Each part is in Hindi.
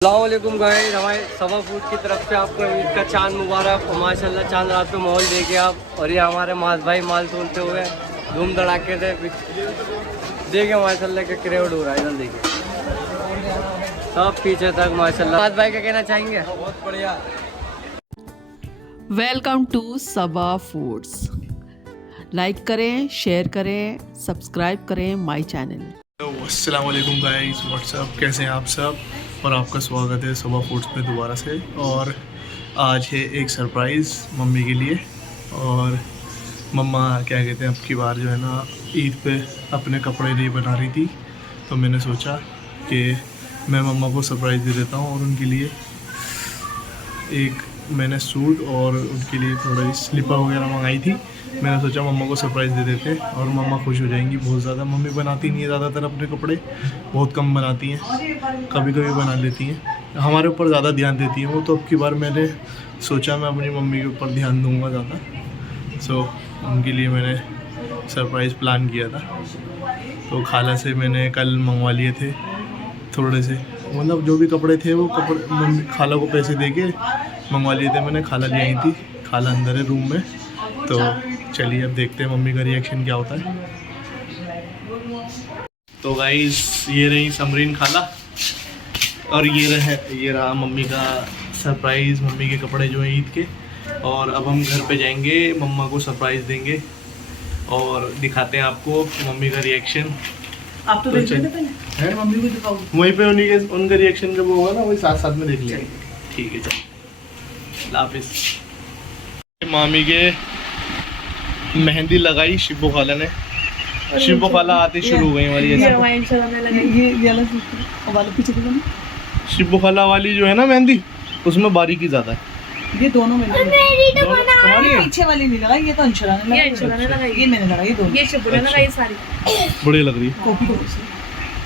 अस्सलामुअलैकुम गाइस, हमारे सबा फूड की तरफ से आपको ईद का चांद मुबारक और माशाल्लाह चांद रात पे माहौल देखिए आप। और ये हमारे मास भाई माल तोलते हुए धूम धड़ाके से देखिए माशाल्लाह के क्रेड हो रहा है। इधर देखिए सब पीछे तक माशाल्लाह। मास भाई क्या कहना चाहेंगे? बहुत बढ़िया। Welcome to Saba Foods. Like करें, शेयर करें, सब्सक्राइब करें माय चैनल। अस्सलाम वालेकुम गाइस, व्हाट्सअप, कैसे हैं आप सब? और आपका स्वागत है सबा फूड्स में दोबारा से। और आज है एक सरप्राइज़ मम्मी के लिए। और मम्मा क्या कहते हैं, अब की बार जो है ना ईद पे अपने कपड़े नहीं बना रही थी, तो मैंने सोचा कि मैं मम्मा को सरप्राइज़ दे देता हूँ। और उनके लिए एक मैंने सूट और उनके लिए थोड़ी स्लीपर वगैरह मंगाई थी। मैंने सोचा मम्मा को सरप्राइज़ दे देते हैं और मम्मा खुश हो जाएंगी बहुत ज़्यादा। मम्मी बनाती नहीं है ज़्यादातर अपने कपड़े, बहुत कम बनाती हैं, कभी कभी बना लेती हैं, हमारे ऊपर ज़्यादा ध्यान देती हैं वो। तो अब की बार मैंने सोचा मैं अपनी मम्मी के ऊपर ध्यान दूँगा ज़्यादा। सो उनके लिए मैंने सरप्राइज़ प्लान किया था। तो खाला से मैंने कल मंगवा लिए थे थोड़े से, मतलब जो भी कपड़े थे वो कपड़े मम्मी खाला को पैसे दे के मंगवा लिए थे मैंने। खाला ले आई थी, खाला अंदर है रूम में। तो चलिए अब देखते हैं मम्मी का रिएक्शन क्या होता है। तो गाइस ये रही समरीन खाला और ये रहा मम्मी का सरप्राइज़, मम्मी के कपड़े जो हैं ईद के। और अब हम घर पे जाएंगे, मम्मा को सरप्राइज़ देंगे और दिखाते हैं आपको मम्मी का रिएक्शन। आप तो देख लेते हैं, मम्मी को दिखाओ। वहीं पे उनका रिएक्शन जब होगा ना वही साथ साथ में देख लेंगे। ठीक है, चल हाफिज़। मामी के मेहंदी लगाई शिबू खाला ने। शिबू खाला आती शुरू हो गई हमारी ऐसे। शिबू खाला वाली जो है ना मेहंदी, उसमें बारीकी ज़्यादा है। ये दोनों में तुम्हारी है? पीछे वाली नहीं लगाई, ये तो अंशुला ने लगाई, ये मैंने लगाई, दोनों ये शिबू ने लगाई सारी। बढ़िया लग रही है। कॉपी तो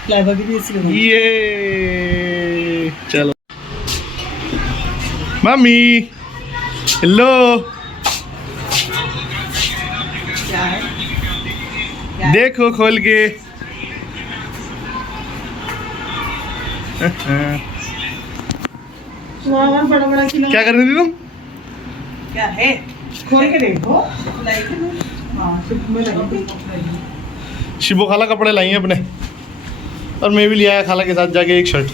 फ्लेवर की भी ऐसी लगाई। ये चलो मम्मी हेलो। क्या है? देखो खोल के। बड़ा बड़ा क्या कर रही थी तुम? क्या है? खोल के देखो। हाँ, शिबू में लगी थी। शिबू खाला कपड़े लाई हैं अपने, और मैं भी ले आया खाला के साथ जाके एक शर्ट।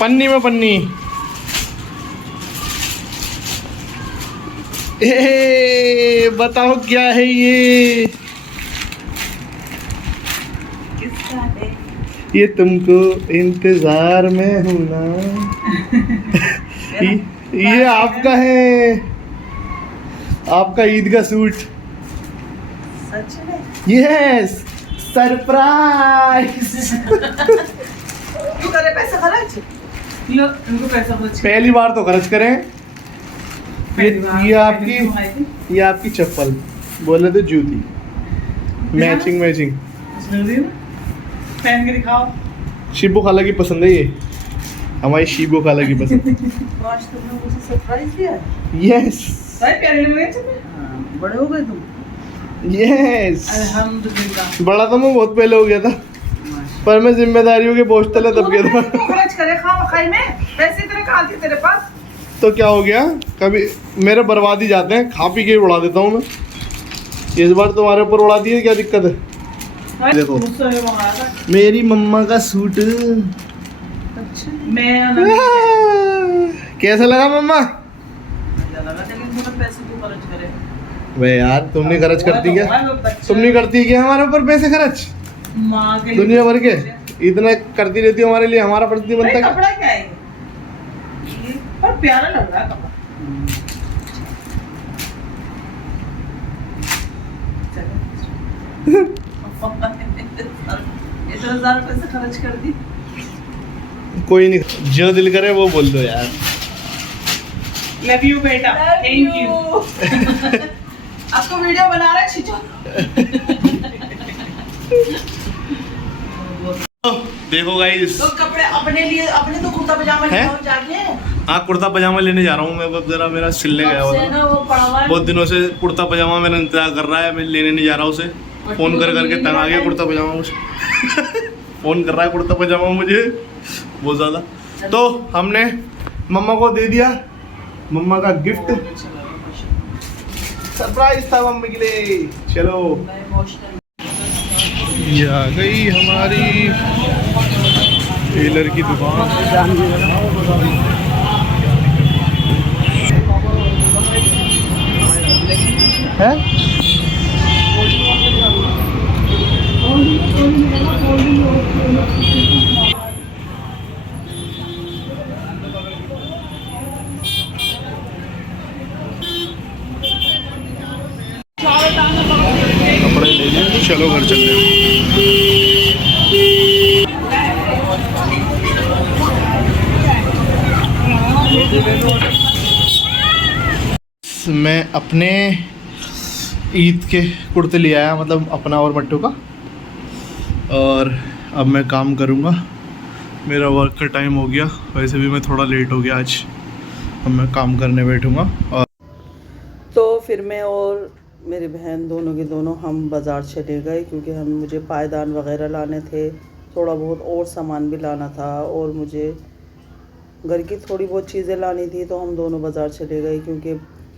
पन्नी में पन्नी। ए, बताओ क्या है ये? किसका है? ये तुमको इंतजार में हूँ ना। ये आपका है, आपका ईद का सूट। सच में? Yes, surprise. तू करे पैसा खर्च? लो, इनको पैसा खर्च। पहली बार तो खर्च करें। ये आपकी चप्पल, बोले तो जूती, मैचिंग मैचिंग। पहन के दिखाओ। शिबू खाला की पसंद है ये, हमारी शिबू खाला की पसंद। आज तुमने मुझे सरप्राइज दिया। यस, सारे प्यारे लग रहे हैं। बड़े हो गए तुम। यस, अल्हम्दुलिल्लाह। बड़ा तो मैं बहुत पहले हो गया था, पर मैं जिम्मेदारियों के बोझ तले दब गया था। खर्च करे खामखाई में, पैसे तेरे कहाँ थे तेरे पास? तो क्या हो गया, कभी मेरे बर्बाद ही जाते हैं, खा पी के उड़ा देता हूँ मैं। इस बार तुम्हारे ऊपर उड़ा दिए, क्या दिक्कत है? देखो मेरी मम्मा का सूट। मैं कैसा लगा मम्मा? पैसे तो खर्च करे। वे यार तुम नहीं खर्च करती क्या? तुम नहीं करती क्या हमारे ऊपर पैसे खर्च? माँ के दुनिया भर के इतना करती रहती हो हमारे लिए, हमारा फर्ज नहीं बनता क्या? कपड़ा क्या है ये? पर प्यारा लग रहा है कपड़ा। इतना ज़्यादा पैसे खर्च कर दी। कोई नहीं, जो दिल करे वो बोल दो यार। लव यू बेटा, थैंक यू। आपको वीडियो बना रहे खींचो। देखो गाइस, तो कपड़े अपने लिए, अपने तो कुर्ता पजामा हैं? लेके जाके। हाँ कुर्ता पजामा लेने जा रहा हूँ मैं, अब जरा मेरा सिलने गया हुआ था। वो पड़ा हुआ है। बहुत दिनों से कुर्ता पजामा मेरा इंतजार कर रहा है, मैं लेने नहीं जा रहा उसे। फ़ोन कर करके तंग आ गया कुर्ता पजामा मुझे फ़ोन कर रहा है कुर्ता पजामा मुझे बहुत ज़्यादा। तो हमने मम्मा को दे दिया मम्मा का गिफ्ट, सरप्राइज था मम्मी के लिए। चलो ये आ गई हमारी टेलर की दुकान। है कपड़े ले लिए, चलो घर चलते हैं। मैं अपने ईद के कुर्ते ले आया, मतलब अपना और मट्टू का, और अब मैं काम करूँगा। मेरा वर्क का टाइम हो गया, वैसे भी मैं थोड़ा लेट हो गया आज। अब मैं काम करने बैठूँगा। और तो फिर मैं और मेरी बहन दोनों के दोनों हम बाज़ार चले गए, क्योंकि मुझे पायदान वगैरह लाने थे, थोड़ा बहुत और सामान भी लाना था, और मुझे घर की थोड़ी बहुत चीज़ें लानी थी। तो हम दोनों बाज़ार चले गए, क्योंकि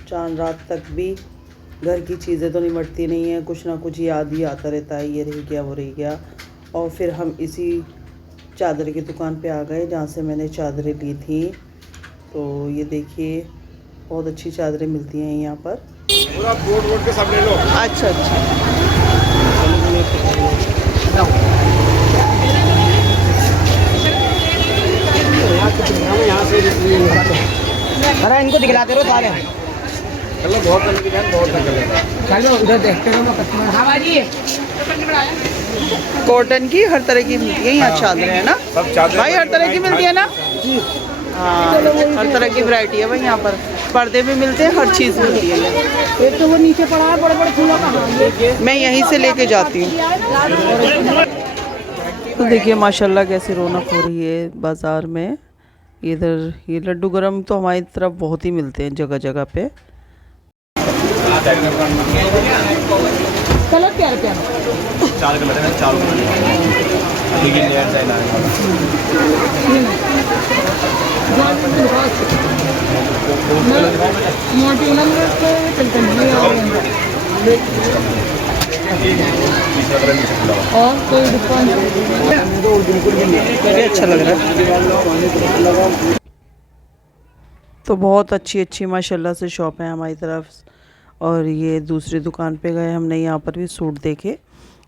चांद रात तक भी घर की चीज़ें तो निमटती नहीं हैं, कुछ ना कुछ याद ही आता रहता है, ये रह गया वो रह गया। और फिर हम इसी चादर की दुकान पे आ गए जहाँ से मैंने चादरें ली थी। तो ये देखिए बहुत अच्छी चादरें मिलती हैं यहाँ पर। पूरा बोर्ड के सब ले लो। अच्छा अच्छा। अरे इनको दिखलाते रहो सारे। चलो बहुत चलो उधर देखते रहो कस्टमर। हाँ भाई कॉटन की हर तरह की मिलती है यहाँ चादरें, है ना भाई? हर तरह की मिलती है ना? हाँ, हर तरह की वैरायटी है भाई यहाँ पर। पर्दे भी मिलते हैं, हर चीज़ मिलती है। एक तो वो नीचे पड़ा है बड़े बड़े फूलों का, मैं यहीं से लेके जाती हूँ। तो देखिए माशाल्लाह कैसी रौनक हो रही है बाज़ार में। इधर ये लड्डू गरम तो हमारी तरफ बहुत ही मिलते हैं जगह जगह पे। कलर क्या है? 4 कलर है, 4 और कोई डिस्काउंट? अच्छा लग रहा है। तो बहुत अच्छी अच्छी माशाल्लाह से शॉप है हमारी तरफ। और ये दूसरी दुकान पे गए हमने, यहाँ पर भी सूट देखे।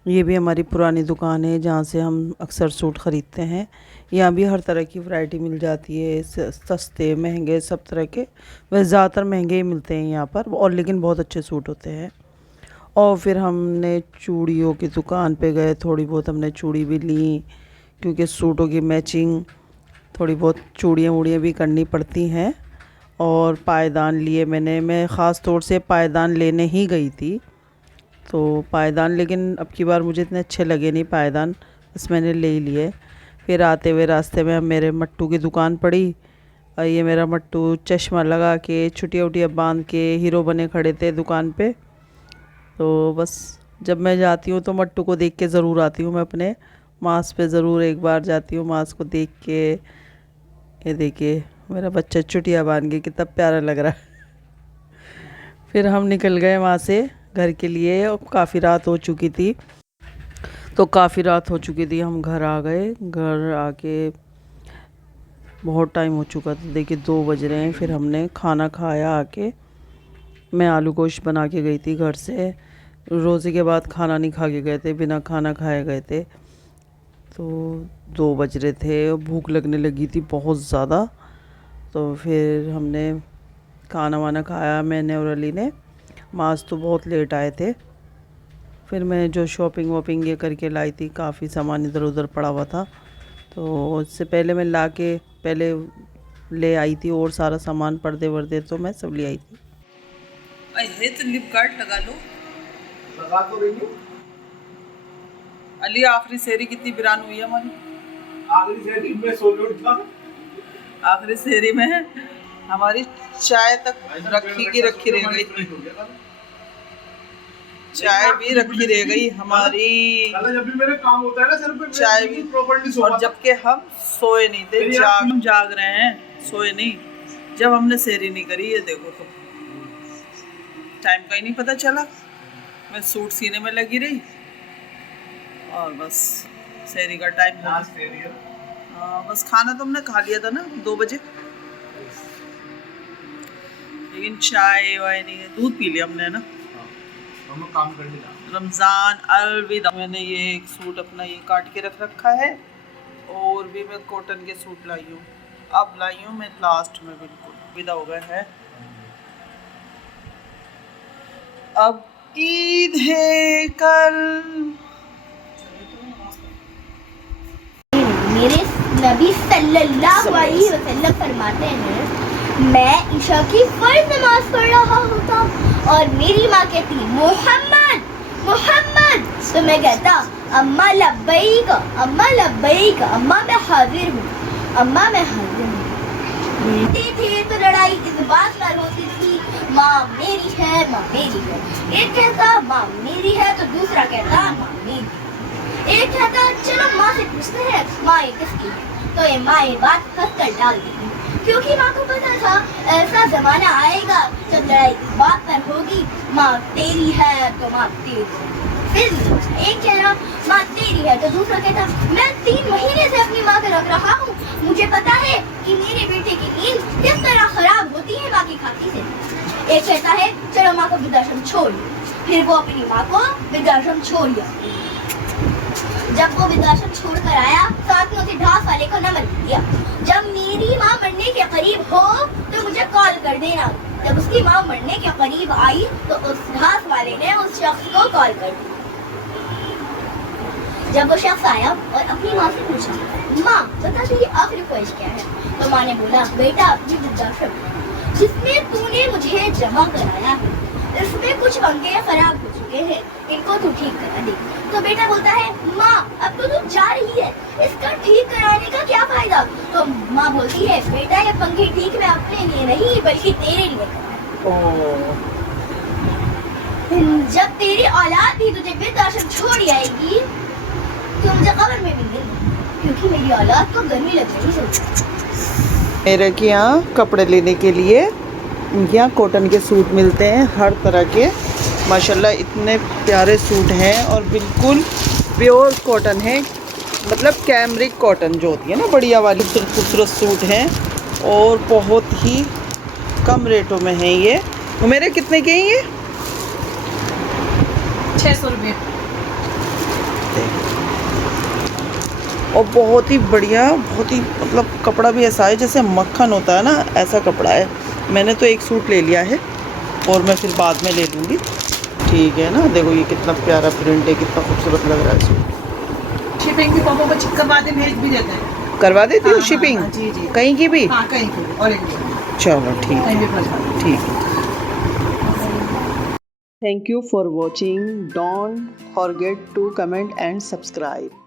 ये भी हमारी पुरानी दुकान है जहाँ से हम अक्सर सूट ख़रीदते हैं। यहाँ भी हर तरह की वैरायटी मिल जाती है, सस्ते महंगे सब तरह के। वैसे ज़्यादातर महंगे ही मिलते हैं यहाँ पर, और लेकिन बहुत अच्छे सूट होते हैं। और फिर हमने चूड़ियों की दुकान पे गए, थोड़ी बहुत हमने चूड़ी भी ली, क्योंकि सूटों की मैचिंग थोड़ी बहुत चूड़ियाँ वूड़ियाँ भी करनी पड़ती हैं। और पायदान लिए मैं ख़ास तौर से पायदान लेने ही गई थी। तो पायदान, लेकिन अब की बार मुझे इतने अच्छे लगे नहीं पायदान, बस मैंने ले ही लिए। फिर आते हुए रास्ते में मेरे मट्टू की दुकान पड़ी, और ये मेरा मट्टू चश्मा लगा के छुटिया उटिया बांध के हीरो बने खड़े थे दुकान पे। तो बस जब मैं जाती हूँ तो मट्टू को देख के ज़रूर आती हूँ। मैं अपने मास पे ज़रूर एक बार जाती हूँ, मास को देख के। ये देखिए मेरा बच्चा चुटिया बांध के कितना प्यारा लग रहा है। फिर हम निकल गए वहाँ से घर के लिए, और काफ़ी रात हो चुकी थी। हम घर आ गए। घर आके बहुत टाइम हो चुका था, देखिए 2 बज रहे हैं। फिर हमने खाना खाया आके। मैं आलू गोश्त बना के गई थी घर से, रोज़े के बाद खाना नहीं खा के गए थे, बिना खाना खाए गए थे। तो 2 बज रहे थे, भूख लगने लगी थी बहुत ज़्यादा। तो फिर हमने खाना वाना खाया, मैंने और अली ने। माज तो बहुत लेट आए थे। फिर मैं जो शॉपिंग वॉपिंग ये करके लाई थी, काफ़ी सामान इधर उधर पड़ा हुआ था, तो उससे पहले मैं ला के पहले ले आई थी, और सारा सामान पर्दे वर्दे तो मैं सब ले आई थी। अरे तो लिप गार्ड लगा लो। लगा तो रही हूँ। अली आखिरी सेहरी कितनी बिरान हुई है हमारी? आखिरी सेहरी में सो उठा। आखिरी सेहरी में हमारी चाय तक रखी की रखी रह गई। चाय भी रखी रह गई हमारी, जब भी मेरे काम होता है ना सर पे चाय भी प्रॉपर्टी। और जबकि हम सोए नहीं थे, जाग रहे हैं, सोए नहीं। जब हमने सेरी नहीं करी, ये देखो तो टाइम का ही नहीं पता चला। मैं सूट सीने में लगी रही और बस सेरी का टाइम हो गया। बस खाना तो हमने खा लिया था ना 2 बजे, लेकिन चाय वाय नहीं है, दूध पी लिया हमने ना। हम काम करने जा रमज़ान अलविदा। मैंने ये एक सूट अपना ये काट के रख रखा है, और भी मैं कॉटन के सूट लाई हूँ। अब लाई हूँ मैं लास्ट में, बिल्कुल विदा हो गए हैं। अब ईद है कल। मेरे नबी सल्लल्लाहु अलैहि वसल्लम फरमाते हैं, मैं ईशा की फर्ज नमाज पढ़ रहा होता और मेरी माँ कहती मोहम्मद मोहम्मद, तो मैं कहता अम्मा लब्बैक अम्मा लब्बैक, अम्मा मैं हाजिर हूँ, अम्मा मैं हाजिर हूँ। थे तो लड़ाई इस बात पर होती थी, माँ मेरी है माँ मेरी है। एक कहता माँ मेरी है तो दूसरा कहता माँ मेरी। एक कहता चलो माँ से पूछते हैं माँ ये किसकी है, तो ये माँ ये बात हंस कर डाल दी, क्योंकि माँ को पता था ऐसा जमाना आएगा जब लड़ाई इस बात पर होगी, माँ तेरी है तो माँ तेरी। फिर एक कह रहा माँ तेरी है तो दूसरा कहता मैं 3 महीने से अपनी माँ को रख रहा हूँ, मुझे पता है कि मेरे बेटे की नींद किस तरह खराब होती है माँ की खाती से। एक कहता है चलो माँ को वृद्धाश्रम छोड़, फिर वो अपनी माँ को वृद्धाश्रम छोड़ दिया। जब वो वृद्धाश्रम छोड़ कर आया, साथ में उसे ढास वाले को नंबर दिया, जब मेरी माँ मरने के करीब हो तो मुझे कॉल कर देना। जब उसकी माँ मरने के करीब आई तो उस ढास वाले ने उस शख्स को कॉल कर दिया। जब वो शख्स आया और अपनी माँ से पूछा माँ बता तेरी आखिरी ख्वाहिश क्या है, तो माँ ने बोला बेटा अपनी वृद्धाश्रम जिसमें तूने मुझे जमा कराया है, इसमें कुछ पंखे खराब हो चुके हैं, इनको तू ठीक करा दे। तो बेटा बोलता है माँ अब तो तू जा रही है, इसका ठीक कराने का क्या फायदा। तो माँ बोलती है बेटा ये पंखे ठीक मैं अपने लिए नहीं बल्कि तेरे लिए करा। जब तेरी औलाद भी तुझे वृद्धाश्रम छोड़ आएगी तो मुझे कब्र में मिलेगी, क्योंकि मेरी औलाद को गर्मी लग रही है। मेरे के यहाँ कपड़े लेने के लिए यहाँ कॉटन के सूट मिलते हैं हर तरह के, माशाल्लाह इतने प्यारे सूट हैं और बिल्कुल प्योर कॉटन है, मतलब कैमरिक कॉटन जो होती है ना बढ़िया वाली, खूबसूरत सूट हैं और बहुत ही कम रेटों में हैं ये। तो मेरे कितने के हैं ये? 600 रुपये। और बहुत ही बढ़िया, बहुत ही मतलब कपड़ा भी ऐसा है जैसे मक्खन होता है ना, ऐसा कपड़ा है। मैंने तो एक सूट ले लिया है और मैं फिर बाद में ले लूँगी, ठीक है ना। देखो ये कितना प्यारा प्रिंट है, कितना खूबसूरत लग रहा है सूट। शिपिंग भी पापा को करवा दे, भेज भी देते हैं, करवा देती हूँ शिपिंग? जी जी, कहीं की भी? हाँ कहीं की, और एक चलो ठीक कहीं भी है, पहुंचा। ठीक है। Thank you for watching. Don't forget to comment and subscribe.